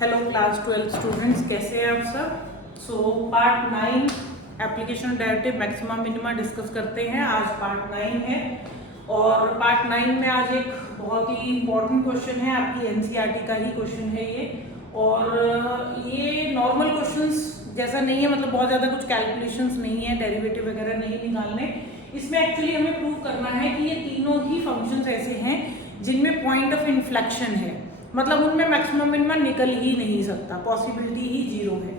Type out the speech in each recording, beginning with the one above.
Hello class 12 students, कैसे हैं आप सब। So part 9 application derivative maxima minima discuss करते हैं। आज पार्ट 9 है और पार्ट 9 में आज एक बहुत ही इम्पोर्टेंट क्वेश्चन है, आपकी एनसीईआरटी का ही क्वेश्चन है ये। और ये नॉर्मल क्वेश्चंस जैसा नहीं है, मतलब बहुत ज़्यादा कुछ कैलकुलेशंस नहीं है, डेरिवेटिव वगैरह नहीं निकालने। इसमें एक्चुअली हमें प्रूव करना है कि ये तीनों ही फंक्शंस ऐसे हैं जिनमें पॉइंट ऑफ इन्फ्लेक्शन है, मतलब उनमें मैक्सिमम मिनिमम निकल ही नहीं सकता, पॉसिबिलिटी ही जीरो है।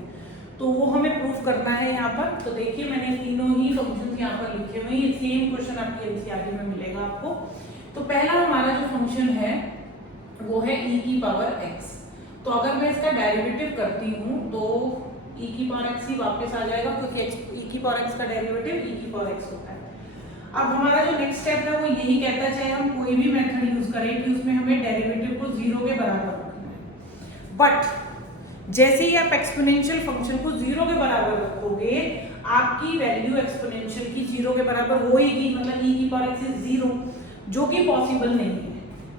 तो वो हमें प्रूफ करना है यहाँ पर। तो देखिए मैंने तीनों ही फंक्शंस यहाँ पर लिखे हुए हैं, ये सेम क्वेश्चन आपके एनसीईआरटी में मिलेगा आपको। तो पहला हमारा जो फंक्शन है वो है e की पावर x। तो अगर मैं इसका डेरिवेटिव करती हूँ तो e की पावर x ही वापस आ जाएगा, क्योंकि e की पावर x का डेरिवेटिव e की पावर x होता है। अब हमारा जो नेक्स्ट स्टेप है वो यही कहता है, चाहे हम कोई भी मेथड यूज करें, कि उसमें हमें डेरिवेटिव को जीरो के बराबर रखना है। बट जैसे ही आप एक्सपोनेंशियल फंक्शन को जीरो के बराबर रखोगे, आपकी वैल्यू एक्सपोनेंशियल की जीरो के बराबर होएगी, मतलब e की पावर x इज जीरो, जो कि पॉसिबल नहीं है।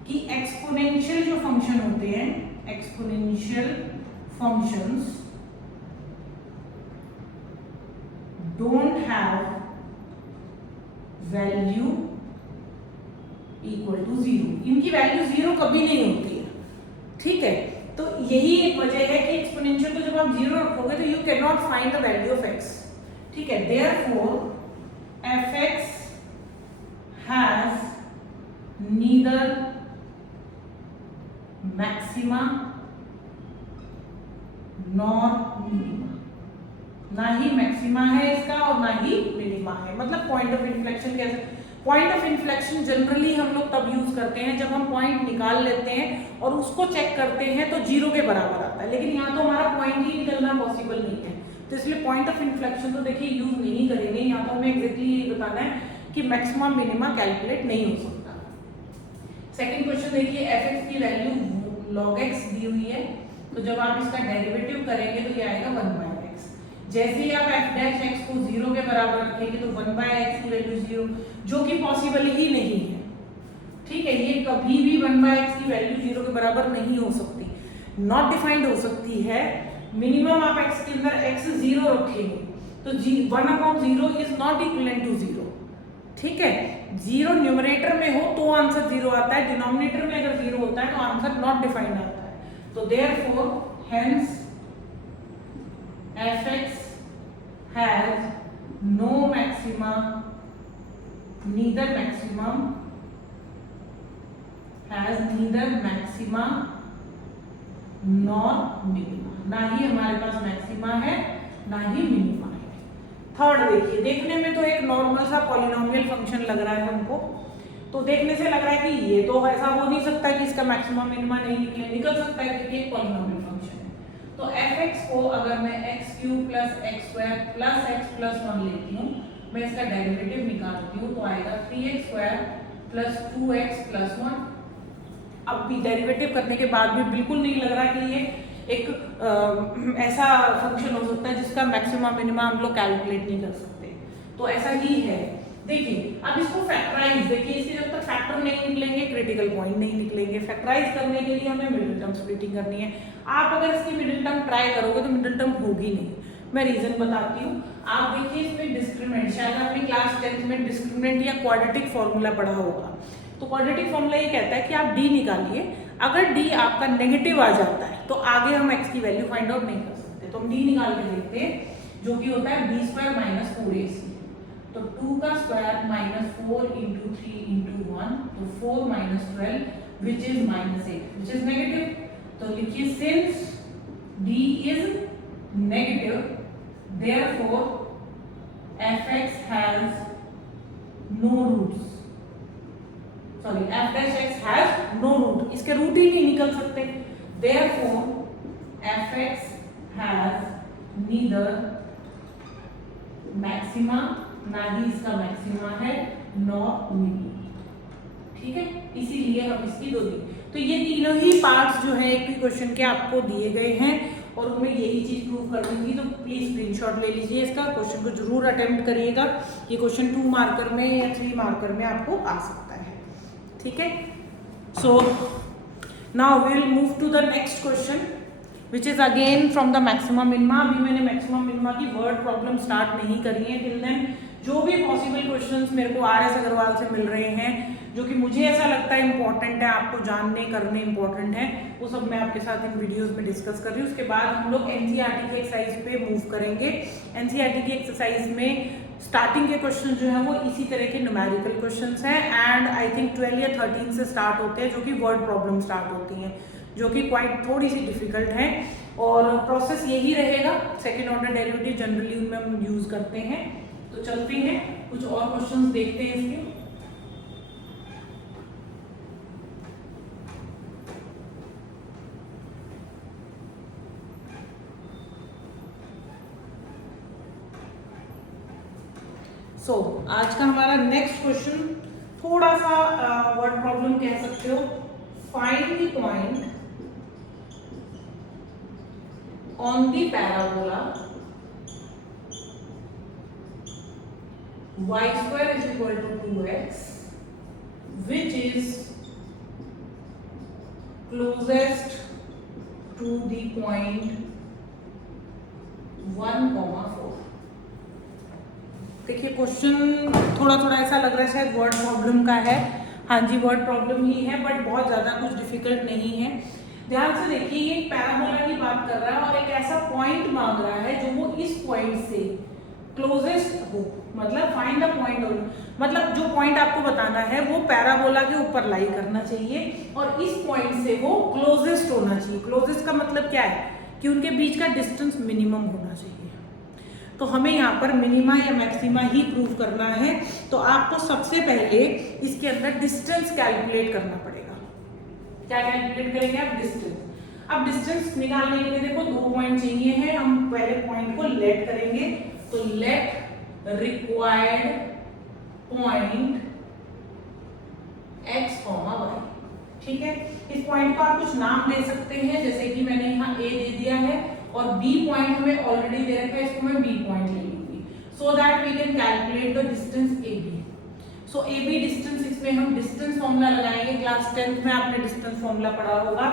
कि एक्सपोनेंशियल जो फंक्शन होते हैं, exponential functions don't have value equal to zero, इनकी वैल्यू जीरो कभी नहीं होती है, ठीक है। तो यही एक वजह है कि एक्सपोनेंशियल को जब आप जीरो रखोगे तो you can not find the value of x, ठीक है। Therefore F x has neither maxima nor minima, ना ही मैक्सिमा है इसका और ना ही मिनिमा है। मतलब पॉइंट ऑफ इन्फ्लेक्शन कैसे, पॉइंट ऑफ इन्फ्लेक्शन जनरली हम लोग तब यूज करते हैं जब हम पॉइंट निकाल लेते हैं और उसको चेक करते हैं तो जीरो के बराबर आता है, लेकिन यहाँ तो हमारा पॉइंट ही निकलना पॉसिबल नहीं है। तो इसलिए पॉइंट ऑफ इन्फ्लेक्शन तो देखिए यूज नहीं करेंगे, यहाँ तो हमें एग्जैक्टली ये बताना है कि मैक्सिमा मिनिमा कैलकुलेट नहीं हो सकता। सेकेंड क्वेश्चन देखिए, एफ एक्स की वैल्यू लॉग एक्स दी हुई है, तो जब आप इसका डेरिवेटिव करेंगे तो ये आएगा 1/x। जैसे ही आप f डैश x को जीरो के बराबर रखेंगे तो 1/x की वैल्यू जीरो, जो कि पॉसिबल ही नहीं है, ठीक है। ये कभी भी 1/x की वैल्यू जीरो के बराबर नहीं हो सकती, नॉट डिफाइंड हो सकती है। मिनिमम आप x के अंदर x जीरो रखेंगे तो 1/0 is not equivalent to zero, ठीक है। जीरो न्यूमरेटर में हो तो आंसर जीरो आता है, डिनोमिनेटर में अगर जीरो होता है तो आंसर नॉट डिफाइंड आता है। तो therefore hence fx has no maxima, neither maximum has neither maxima nor minima, ना ही हमारे पास मैक्सिमा है ना ही मिनिमा है। थर्ड देखिए, देखने में तो एक नॉर्मल सा पॉलिनोमियल फंक्शन लग रहा है हमको, तो देखने से लग रहा है कि ये तो ऐसा हो नहीं सकता कि इसका मैक्सिमा मिनिमा नहीं निकले, निकल सकता है क्योंकि एक पॉलिनोमियल फंक्शन है। तो fx को अगर मैं x³ + x² + x+1 लेती हूँ, मैं इसका डेरिवेटिव निकालती हूँ तो आएगा 3x² + 2x + 1। अब भी डेरिवेटिव करने के बाद भी बिल्कुल नहीं लग रहा कि ये एक ऐसा फंक्शन हो सकता है जिसका मैक्सिमा मिनिमा हम लोग कैलकुलेट नहीं कर सकते, तो ऐसा ही है। देखिए अब इसको फैक्टराइज, देखिए इसके जब तक फैक्टर नहीं निकलेंगे क्रिटिकल पॉइंट नहीं निकलेंगे। फैक्टराइज करने के लिए हमें मिडिल टर्म स्प्लिटिंग करनी है। आप अगर इसकी मिडिल टर्म ट्राई करोगे तो मिडिल टर्म होगी नहीं, मैं रीजन बताती हूँ। आप देखिए इसमें डिस्क्रिमिनेंट, शायद आपने क्लास 10th में डिस्क्रिमिनेंट या क्वाड्रेटिक फॉर्मूला पढ़ा होगा। तो क्वाड्रेटिक फॉर्मूला ये कहता है कि आप d निकालिए, अगर d आपका नेगेटिव आ जाता है तो आगे हम x की वैल्यू फाइंड आउट नहीं कर सकते। तो हम d निकाल के देखते हैं, जो कि होता है b² - 4ac। तो 2 का स्क्वायर -4 × 3 × 1, तो 4 - 12 which is -8, which is negative. तो लिखिए since d is negative therefore fx has no roots, sorry f dash x has no root, इसके रूट ही नहीं निकल सकते। Therefore fx has neither maxima, ना ही इसका मैक्सिमा है, नॉर मिनिमा, ठीक है। इसीलिए हम इसकी दो दी। तो ये तीनों ही पार्ट्स जो है एक भी क्वेश्चन के आपको दिए गए हैं और उनमें यही चीज प्रूव करनी थी। तो प्लीज स्क्रीनशॉट ले लीजिए इसका, क्वेश्चन को जरूर अटेम्प्ट करिएगा। ये क्वेश्चन 2 मार्कर में या 3 मार्कर में आपको आ सकता है, ठीक है। So now we will move to the next question. Which is again from the maxima minima. अभी मैंने मैक्सिमा मिनिमा की वर्ड प्रॉब्लम स्टार्ट नहीं करी है। टिल देन जो भी पॉसिबल क्वेश्चंस मेरे को आर एस अग्रवाल से मिल रहे हैं, जो कि मुझे ऐसा लगता है इंपॉर्टेंट है, आपको जानने करने इंपॉर्टेंट है, वो सब मैं आपके साथ इन वीडियोस में डिस्कस कर रही हूँ। उसके बाद हम लोग एनसीईआरटी की एक्सरसाइज पे मूव करेंगे। एनसीईआरटी की एक्सरसाइज में स्टार्टिंग के क्वेश्चन जो है वो इसी तरह के न्यूमेरिकल क्वेश्चंस हैं एंड आई थिंक 12 या 13 से स्टार्ट होते हैं, जो कि वर्ड प्रॉब्लम स्टार्ट होती हैं, जो कि क्वाइट थोड़ी सी डिफिकल्ट है। और प्रोसेस यही रहेगा, सेकेंड ऑर्डर डेरिवेटिव जनरली उनमें हम यूज करते हैं। तो चलते हैं कुछ और क्वेश्चंस देखते हैं इसके। आज का हमारा नेक्स्ट क्वेश्चन थोड़ा सा वर्ड प्रॉब्लम कह सकते हो। Find the point on the parabola y square is equal to 2x which is closest to the point 1,4। देखिए क्वेश्चन थोड़ा थोड़ा ऐसा लग रहा है शायद वर्ड प्रॉब्लम का है। हाँ जी, वर्ड प्रॉब्लम ही है, बट बहुत ज़्यादा कुछ डिफिकल्ट नहीं है। ध्यान से देखिए, ये एक पैराबोला की बात कर रहा है और एक ऐसा पॉइंट मांग रहा है जो वो इस पॉइंट से क्लोजेस्ट हो, मतलब फाइंड द पॉइंट, मतलब जो पॉइंट आपको बताना है वो पैराबोला के ऊपर लाई करना चाहिए और इस पॉइंट से वो क्लोजेस्ट होना चाहिए। क्लोजेस्ट का मतलब क्या है कि उनके बीच का डिस्टेंस मिनिमम होना चाहिए। तो हमें यहाँ पर मिनिमा या मैक्सिमा ही प्रूव करना है। तो आपको सबसे पहले इसके अंदर डिस्टेंस कैलकुलेट करना पड़ेगा। क्या कैलकुलेट करेंगे आप? डिस्टेंस। अब डिस्टेंस निकालने के लिए देखो 2 पॉइंट चाहिए है। हम पहले पॉइंट को लेट करेंगे, तो late required point x, y। ठीक है, इस पॉइंट को आप कुछ नाम दे सकते हैं, जैसे कि मैंने यहाँ a दे दिया है और b पॉइंट हमें ऑलरेडी दे रखा है, इसको मैं b पॉइंट ले लूंगी, so that we can calculate the distance ab। So ab distance, इसमें हम डिस्टेंस फॉर्मूला लगाएंगे। क्लास 10th में आपने डिस्टेंस फॉर्मूला पढ़ा होगा।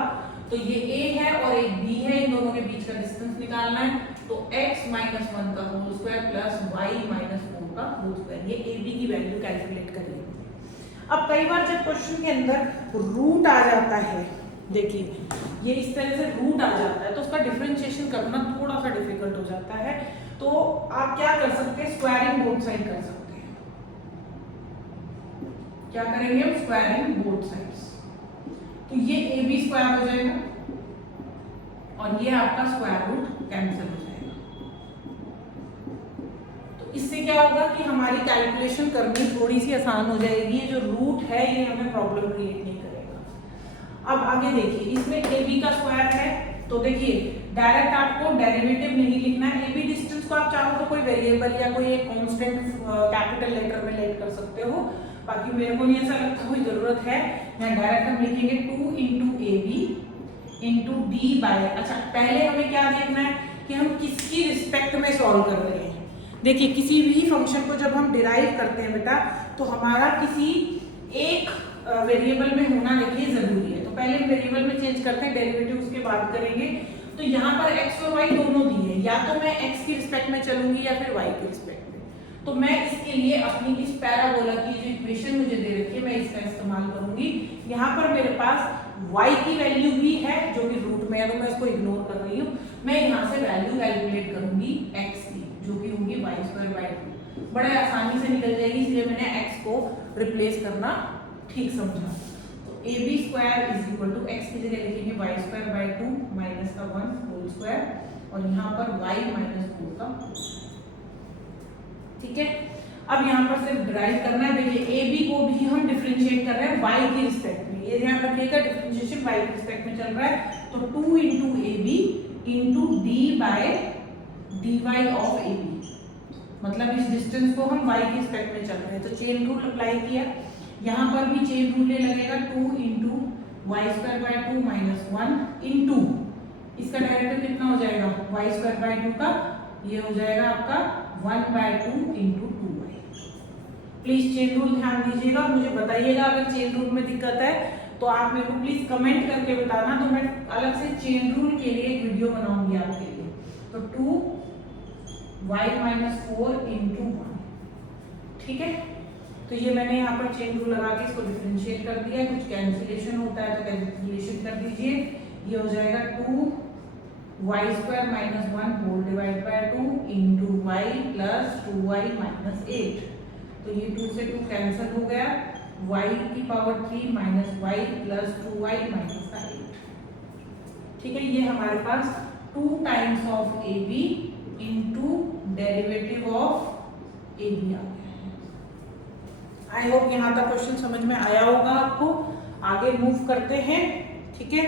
तो ये a है और एक b है, इन दोनों के बीच का डिस्टेंस निकालना है। तो x - 1 का होल स्क्वायर प्लस y - 4 का होल स्क्वायर, ये ab की वैल्यू कैलकुलेट करेंगे। अब कई बार जब क्वेश्चन के अंदर रूट आ जाता है, देखिए ये इस तरह से रूट आ जाता है, तो उसका डिफरेंशिएशन करना थोड़ा सा डिफिकल्ट हो जाता है। तो आप क्या कर सकते हैं? स्क्वायरिंग बोथ साइड कर सकते हैं। क्या करेंगे हम? Squaring both sides. तो ये ए बी स्क्वायर हो जाएगा और ये आपका स्क्वायर रूट कैंसिल हो जाएगा। तो इससे क्या होगा कि हमारी कैलकुलेशन करनी थोड़ी सी आसान हो जाएगी। जो रूट है ये हमें प्रॉब्लम क्रिएट नहीं करेगा। अब आगे देखिए, इसमें ए बी का स्क्वायर है, तो देखिए डायरेक्ट आपको डेरिवेटिव नहीं लिखना है। ए बी डिस्टेंस को आप चाहो तो कोई वेरिएबल या कोई एक कांस्टेंट कैपिटल लेटर में लेट कर सकते हो, बाकी मेरे को नहीं ऐसा लगता कोई जरूरत है। यहाँ डायरेक्ट हम लिखेंगे 2 into A B into D by, अच्छा पहले हमें क्या देखना है कि हम किसकी रिस्पेक्ट में सॉल्व कर रहे हैं। देखिए किसी भी फंक्शन को जब हम डिराइव करते हैं बेटा, तो हमारा किसी एक वेरिएबल में होना देखिए जरूरी है। तो पहले वेरिएबल में चेंज करते हैं, डेरिवेटिव उसके बाद करेंगे। तो यहाँ पर x और y दोनों दिए हैं, या तो मैं x की रिस्पेक्ट में चलूंगी या फिर y की रिस्पेक्ट में। तो मैं इसके लिए अपनी इस पैराबोला की जो इक्वेशन मुझे दे रखी है, मैं इसका इस्तेमाल करूंगी। यहाँ पर मेरे पास y की वैल्यू भी है जो कि रूट में है, तो मैं इसको इग्नोर कर रही हूँ। मैं यहाँ से वैल्यू कैलकुलेट करूंगी x की, जो कि होगी y²/2। बड़े आसानी से निकल जाएगी, इसलिए मैंने x को रिप्लेस करना ठीक समझा। तो ab² = x की जगह लिखेंगे y²/2 माइनस का 1 होल स्क्वायर और यहाँ पर y - 4 का। ठीक है, अब यहाँ पर सिर्फ डिराइव करना है। देखिए ab को भी हम डिफरेंशिएट कर रहे हैं y की रिस्पेक्ट में, ये ध्यान रखिएगा डिफरेंशिएशन y की रिस्पेक्ट में चल रहा है। तो 2 into ab into d by dy of ab, मतलब इस डिस्टेंस को हम y की रिस्पेक्ट में चल रहे हैं। तो चेन रूल अप्लाई किया, यहाँ पर भी चेन रूल लगेगा 2 इंटू y²/2 माइनस 1 इंटू इसका डायरेक्टिव कितना हो जाएगा y²/2 का, ये हो जाएगा आपका 1/2 into 2y। Please chain rule ध्यान दीजिएगा, मुझे बताइएगा अगर चेन रूल में दिक्कत है तो आप मेरे को प्लीज कमेंट करके बताना, तो मैं अलग से चेन रूल के लिए एक वीडियो बनाऊंगी आपके लिए। तो 2y माइनस 4 इंटू 1, ठीक है। तो ये मैंने यहाँ पर चेन रूल लगा के इसको डिफरेंशिएट कर दिया है। कुछ कैंसिलेशन होता है तो कैंसिलेशन कर दीजिए। ये हो जाएगा 2y square minus 1 whole divide by 2 into Y plus 2y minus 8। तो ये 2 से 2 कैंसिल हो गया, y की power 3 minus Y plus 2y minus 8। ठीक है, ये हमारे पास 2 times of A B into derivative of A B आ गया। आई होप यहाँ तक क्वेश्चन समझ में आया होगा आपको। आगे मूव करते हैं, ठीक है।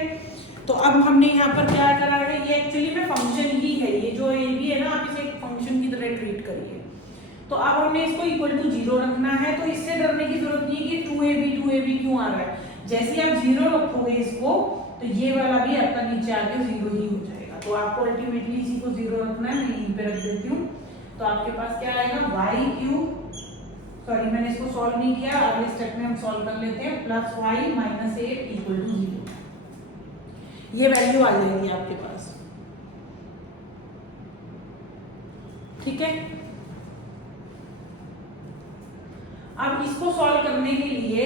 तो अब हमने यहाँ पर क्या करा है, ये एक्चुअली में फंक्शन ही है, ये जो ए बी है ना, आप इसे एक फंक्शन की तरह ट्रीट करिए। तो अब हमने इसको इक्वल टू 0 रखना है, तो इससे डरने की जरूरत नहीं है कि 2ab क्यों आ रहा है। जैसे ही आप 0 रखोगे इसको, तो ये वाला भी आपका नीचे आके 0 ही हो जाएगा। तो आपको अल्टीमेटली इसी को 0 रखना है, मैं यहीं पे रख देती हूँ। तो आपके पास क्या आएगा, वाई क्यूब, सॉरी मैंने इसको सॉल्व नहीं किया, अगले स्टेप में हम सॉल्व कर लेते हैं, plus Y minus 8 equal to 0। ये वैल्यू आ जाएगी आपके पास, ठीक है। अब इसको सॉल्व करने के लिए